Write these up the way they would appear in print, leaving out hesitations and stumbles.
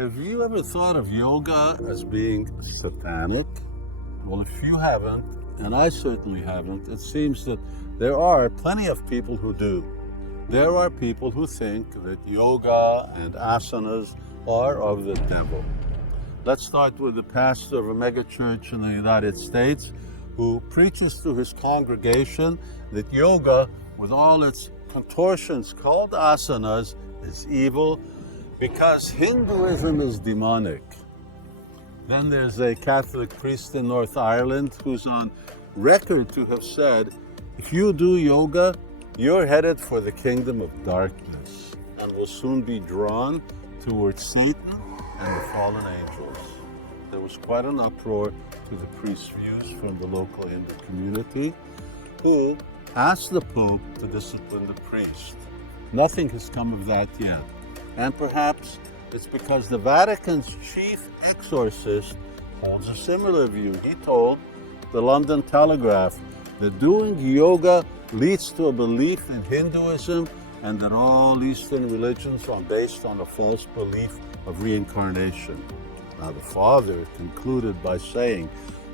Have you ever thought of yoga as being satanic? Well, if you haven't, and I certainly haven't, it seems that there are plenty of people who do. There are people who think that yoga and asanas are of the devil. Let's start with the pastor of a mega-church in the United States who preaches to his congregation that yoga, with all its contortions called asanas, is evil because Hinduism is demonic. Then there's a Catholic priest in North Ireland who's on record to have said, if you do yoga, you're headed for the kingdom of darkness and will soon be drawn towards Satan and the fallen angels. There was quite an uproar to the priest's views from the local Hindu community, who asked the Pope to discipline the priest. Nothing has come of that yet. And perhaps it's because the Vatican's chief exorcist holds a similar view. He told the London Telegraph that doing yoga leads to a belief in Hinduism and that all Eastern religions are based on a false belief of reincarnation. Now, the father concluded by saying,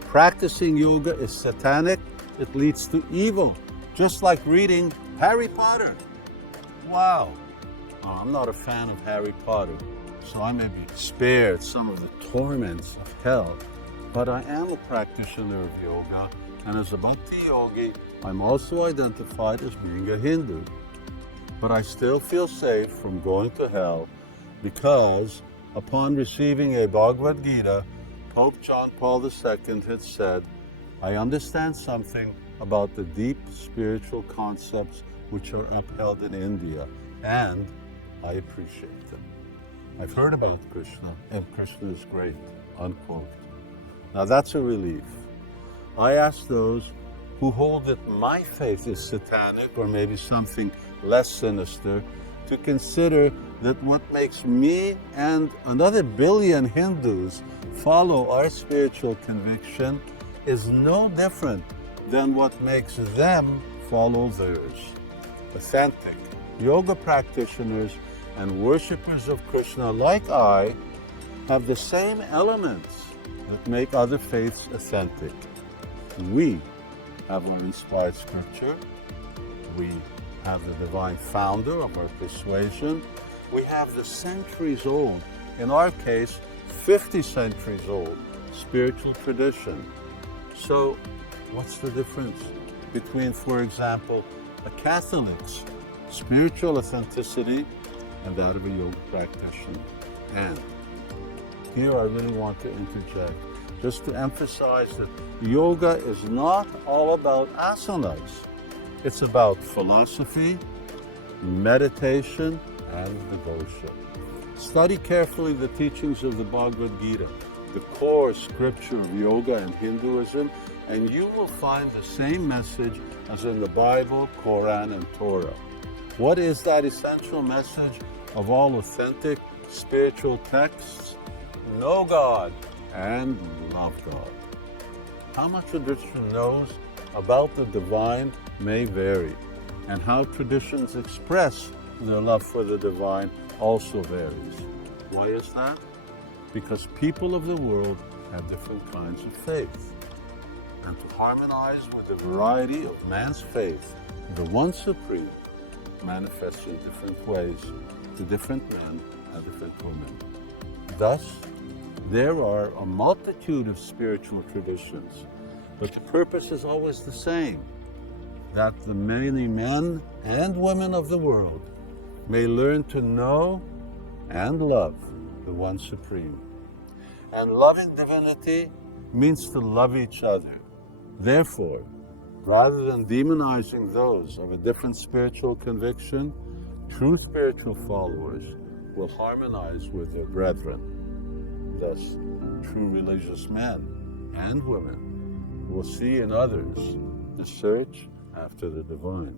practicing yoga is satanic, it leads to evil, just like reading Harry Potter. Wow. Oh, I'm not a fan of Harry Potter, so I may be spared some of the torments of hell, but I am a practitioner of yoga, and as a bhakti yogi, I'm also identified as being a Hindu. But I still feel safe from going to hell because upon receiving a Bhagavad Gita, Pope John Paul II had said, I understand something about the deep spiritual concepts which are upheld in India, and I appreciate them. I've heard about Krishna, and Krishna is great, unquote. Now that's a relief. I ask those who hold that my faith is satanic or maybe something less sinister to consider that what makes me and another billion Hindus follow our spiritual conviction is no different than what makes them follow theirs. Authentic yoga practitioners and worshippers of Krishna like I have the same elements that make other faiths authentic. We have our inspired scripture. We have the divine founder of our persuasion. We have the centuries old, in our case, 50 centuries old, spiritual tradition. So what's the difference between, for example, a Catholic's spiritual authenticity and that of a yoga practitioner? And here I really want to interject, just to emphasize that yoga is not all about asanas. It's about philosophy, meditation, and devotion. Study carefully the teachings of the Bhagavad Gita, the core scripture of yoga and Hinduism, and you will find the same message as in the Bible, Quran, and Torah. What is that essential message of all authentic spiritual texts? Know God and love God. How much tradition knows about the divine may vary, and how traditions express their love for the divine also varies. Why is that? Because people of the world have different kinds of faith. And to harmonize with the variety of man's faith, the one supreme manifests in different ways to different men and different women. Thus, there are a multitude of spiritual traditions, but the purpose is always the same, that the many men and women of the world may learn to know and love the one supreme. And loving divinity means to love each other. Therefore, rather than demonizing those of a different spiritual conviction, true spiritual followers will harmonize with their brethren. Thus, true religious men and women will see in others the search after the divine.